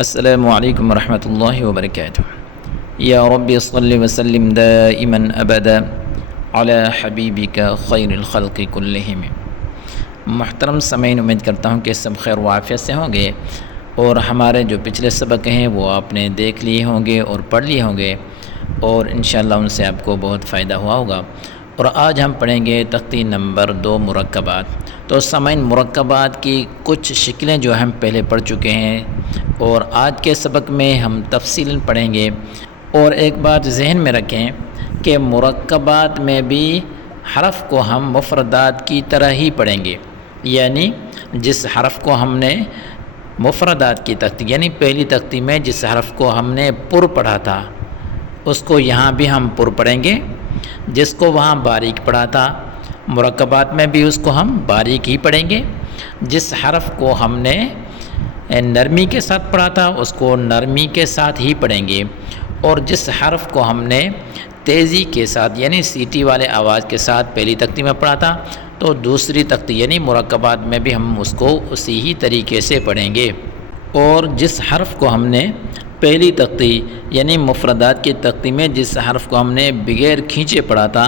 السلام علیکم ورحمۃ اللہ وبرکاتہ۔ یا رب صل وسلم دائما ابدا علی حبیبک خیر الخلق کلہم۔ محترم سامعین، امید کرتا ہوں کہ سب خیر و عافیت سے ہوں گے اور ہمارے جو پچھلے سبق ہیں وہ آپ نے دیکھ لیے ہوں گے اور پڑھ لیے ہوں گے اور انشاءاللہ ان سے آپ کو بہت فائدہ ہوا ہوگا۔ اور آج ہم پڑھیں گے تختی نمبر 2 مرکبات۔ تو سامعین، مرکبات کی کچھ شکلیں جو ہم پہلے پڑھ چکے ہیں اور آج کے سبق میں ہم تفصیلاً پڑھیں گے۔ اور ایک بات ذہن میں رکھیں کہ مرکبات میں بھی حرف کو ہم مفردات کی طرح ہی پڑھیں گے، یعنی جس حرف کو ہم نے مفردات کی تختی یعنی پہلی تختی میں جس حرف کو ہم نے پر پڑھا تھا اس کو یہاں بھی ہم پر پڑھیں گے، جس کو وہاں باریک پڑھا تھا مرکبات میں بھی اس کو ہم باریک ہی پڑھیں گے، جس حرف کو ہم نے نرمی کے ساتھ پڑھا تھا اس کو نرمی کے ساتھ ہی پڑھیں گے، اور جس حرف کو ہم نے تیزی کے ساتھ یعنی سیٹی والے آواز کے ساتھ پہلی تختی میں پڑھا تھا تو دوسری تختی یعنی مرکبات میں بھی ہم اس کو اسی ہی طریقے سے پڑھیں گے۔ اور جس حرف کو ہم نے پہلی تختی یعنی مفردات کی تختی میں جس حرف کو ہم نے بغیر کھینچے پڑھا تھا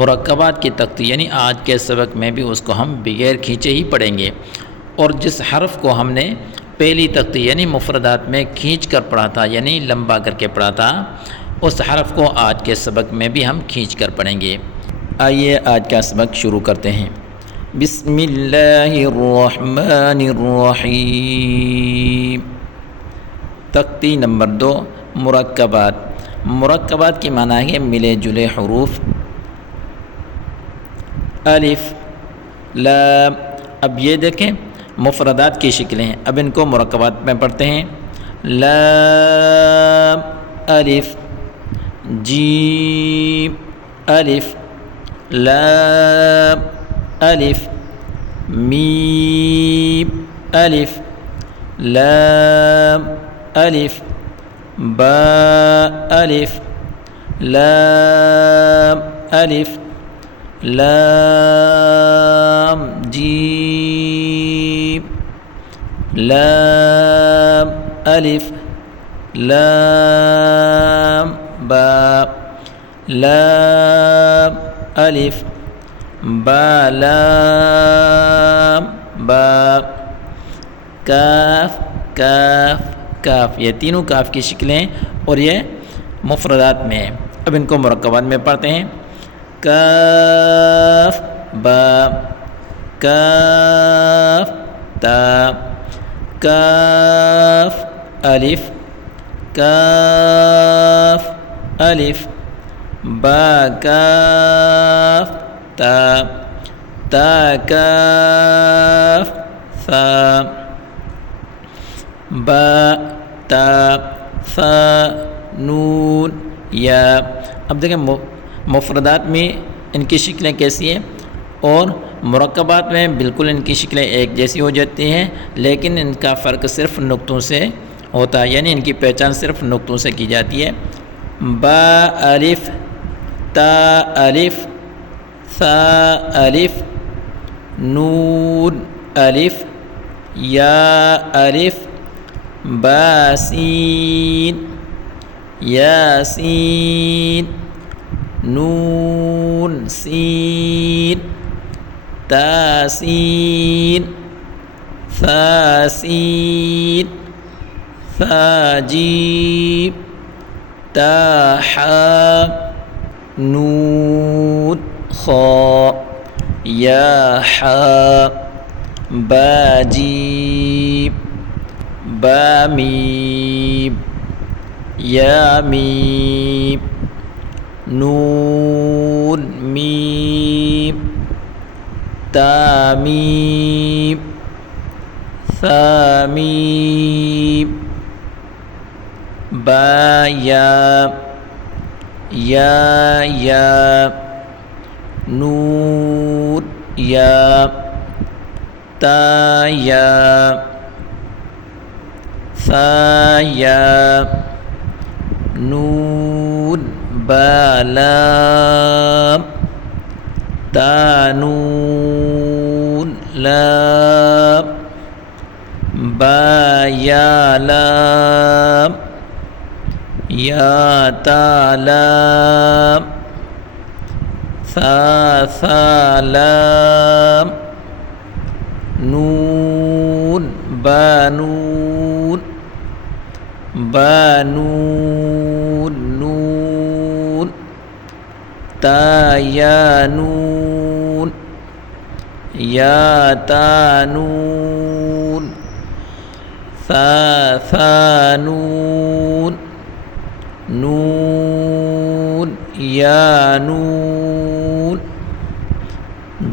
مرکبات کی تختی یعنی آج کے سبق میں بھی اس کو ہم بغیر کھینچے ہی پڑھیں گے، اور جس حرف کو ہم نے پہلی تختی یعنی مفردات میں کھینچ کر پڑھا تھا یعنی لمبا کر کے پڑھا تھا اس حرف کو آج کے سبق میں بھی ہم کھینچ کر پڑھیں گے۔ آئیے آج کا سبق شروع کرتے ہیں۔ بسم اللہ الرحمن الرحیم۔ تختی نمبر 2 مرکبات۔ مرکبات کی معنی ہے ملے جلے حروف۔ الف، لام۔ اب یہ دیکھیں مفردات کی شکلیں ہیں، اب ان کو مرکبات میں پڑھتے ہیں۔ لام الف، جیم الف، لام الف، میم الف، لام الف، با الف، لام الف، لام جیم، لام الف، لام با، لام الف، با لام با، کاف کاف کاف۔ یہ تینوں کاف کی شکلیں اور یہ مفردات میں ہیں، اب ان کو مرکبات میں پڑھتے ہیں۔ کاف با، کاف تا، کاف الف، کاف الف، با کاف تا، تا کاف ثا، با تا ثا نون یا۔ اب دیکھیں مفردات میں ان کی شکلیں کیسی ہیں اور مرکبات میں بالکل ان کی شکلیں ایک جیسی ہو جاتی ہیں، لیکن ان کا فرق صرف نقطوں سے ہوتا ہے، یعنی ان کی پہچان صرف نقطوں سے کی جاتی ہے۔ با الف، تا الف، ثا الف، نون الف، یا الف، با سین، یا سین، نون سین، تا سین، ثا سین، ثا جیم، تا حا، نون خا، یا حا، با جیم، با میم، یا میم، نون میم، تا میم، ثا میم، با یا، یا، نون یا، تا یا، ثا یا، نون با لام تا نون لام با یا لام یا تا لام ثا لام نون بانون نون تا یا نون یا تا نون ثا نون نون یا نون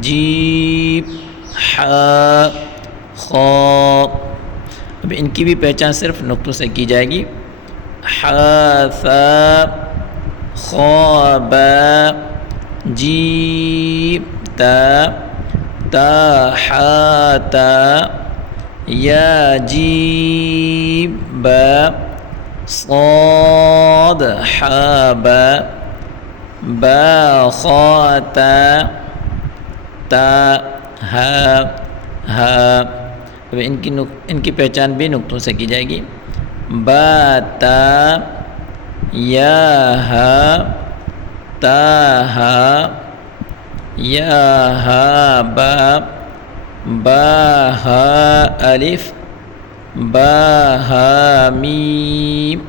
جیم حا خا. اب ان کی بھی پہچان صرف نقطوں سے کی جائے گی. حا ثا خا با جیم تا تا حا تا یا جیم با صاد حا با با خا تا تا ہا ہا. ان کی پہچان بھی نقطوں سے کی جائے گی. با تا یا ہا تا ہا یا ہا با با ہا الف با ہا میم